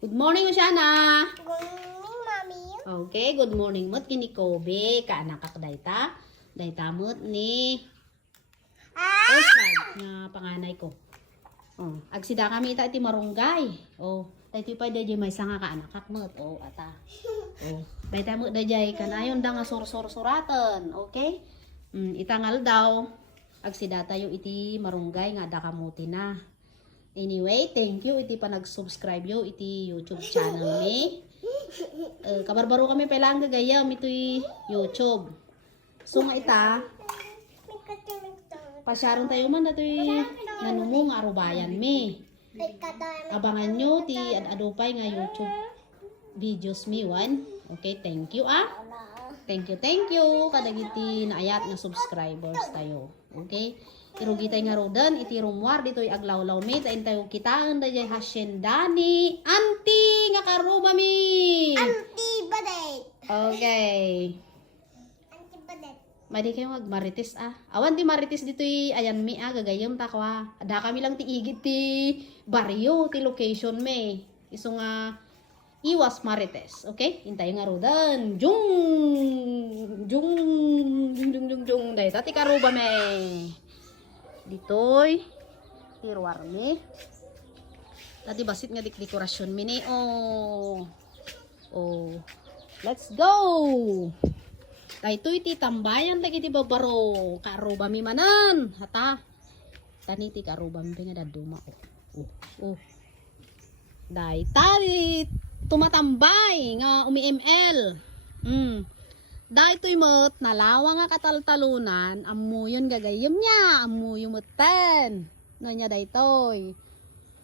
Good morning, Oshana. Good morning, Mommy. Okay, good morning mo't kini Kobe. Kaanakak dayta. Dayta mo't ni Oshad nga panganay ko. Oh, agsida kami ita iti marunggay. Oh, dayto pa dayjay may sanga kaanakak mo't. Oh, ata. Oh, dayta mo't dayjay kanayon da nga sur-sur-suratan. Okay? Itangal daw. Agsida tayo iti marunggay nga da kamuti na. Anyway, thank you iti pa nag-subscribe yo iti YouTube channel mi. Kabarbaro kami pelang gagayam ito'y YouTube. So nga ita, pasyaron tayo man dato'y nanungo nga arubayan mi. Abangan nyo ti adupay nga YouTube videos mi one. Okay, thank you ah. Thank you. Kadagiti naayat nga subscribers tayo. Okay? Irugi tayo nga rodan, iti rumwar dito'y aglawlaw mi. Tain tayo kitaan da jay hasyendani. Auntie nga karuba mi! Auntie Badet. Okay. Auntie Badet. Madi kayo magmarites ah. Awan ti marites dito'y ayan mi ah. Gagayam takwa. Ada kami lang ti igit ti baryo, ti location mi. Iso nga iwas marites. Okay? Hintayo nga rodan. Jung. Dahil tati karuba mi. Ditoy tiruar mi. Tadi basit nga dekorasyon mi ni. Oh. Let's go. Daytoy ti tambayan dagiti babaro. Karuba mi manan. Hata. Tani ti karuba mi nga daduma. Oh. Dayta tumatambay nga umi-ML. Dahil ito'y mo't nalawa nga kataltalunan, amuyon gagayom niya, amuyon moten. No niya daytoy.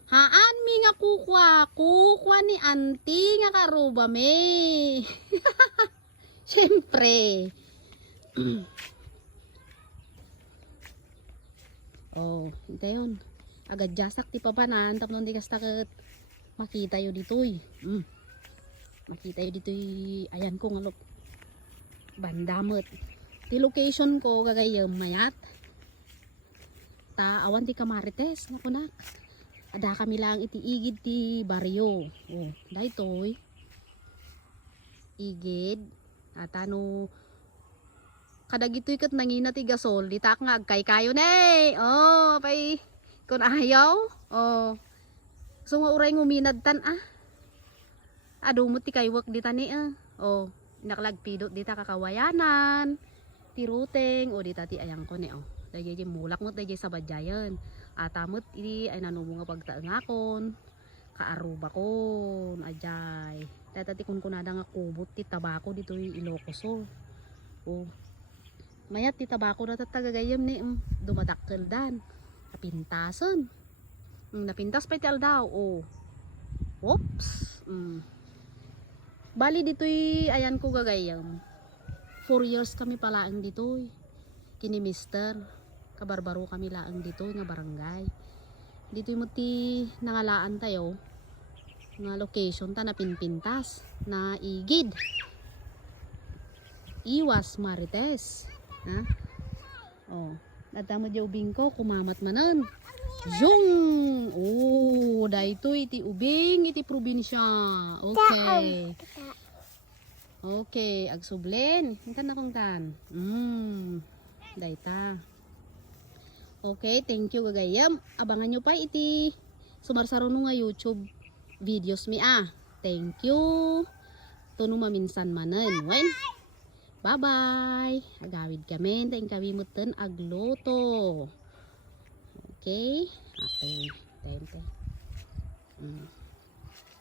Haan mi nga kukwa ni auntie nga karuba mi. Siyempre. Oh, ito yun. Agad jasak ti papanan, tapos di kastakot. Makita yun ditoy. Makita yun ditoy. Ayan ko nga look. Bandamot. Ti location ko gagayam mayat. Ta awan ti kamarites nga kunak. Ada kami lang iti igid ti baryo. Oh, daytoy. Igid at ano kadagitoy ket nangina ti gasol di tak nga agkay kayo ne. Oh, pay kun ayaw. Oh. So nga uray nguminad tan ah. Adumot ti kaywak di tani ah. Oh. Nakalagpidot dita kakawayanan tiruteng o dita ti ayang ko ne dayjay mulak mo dayjay sa badyayan atamot iti ay nanumo nga pagtaengakon kaaruba kon ajay tatati kun kunada nga kubot ti tabako dito Ilocos mayat ti tabako na tatagagayam ni dumadakkel dan napintason napintas pa ti aldaw oops bali dito'y ayan ko gagayam 4 years kami palaang dito'y kini mister kabarbaro kami laang dito'y nga barangay dito'y mo ti nangalaan tayo nga location ta na pinpintas na igid iwas marites ha natamo di ubing ko kumamat manan Zung! Oh, daytoy iti ubing iti probinsya. Okay. Okay, agsublen. Hintan na kong tan. Dayta. Okay, thank you gagayam. Abangan nyo pa iti sumarsaro nga YouTube videos mi Thank you. Tuno maminsan manen. Wen. Bye-bye. Agawid kami. Tayong kawimuten agloto. Okay. Tempe.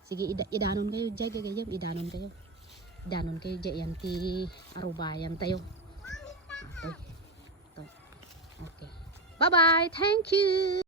Sige, idanon kayo dyan, gagayam. Idanon kayo dyan. Yan ti arubayan tayo. Okay. Bye-bye. Thank you.